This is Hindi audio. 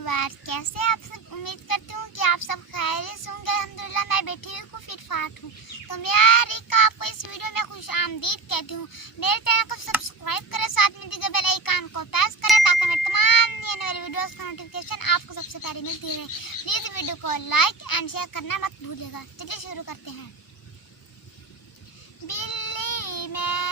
व्यूअर्स, कैसे आप सब। उम्मीद करती हूँ कि आप सब खैरियत से होंगे। अल्हम्दुलिल्लाह मैं बैठी हुई हूँ, फिट फाट हूँ। तो मैं यार आपको इस वीडियो में खुश आमदीद कहती हूँ। मेरे चैनल को सब्सक्राइब करें, साथ में दिए बेल आइकन को प्रेस करें ताकि मैं तमाम आने वाली वीडियोस का नोटिफिकेशन आपको सबसे पहले मिलती रहे। प्लीज़ वीडियो को लाइक एंड शेयर करना मत भूलिएगा। चलिए शुरू करते हैं। बिल्ली मैं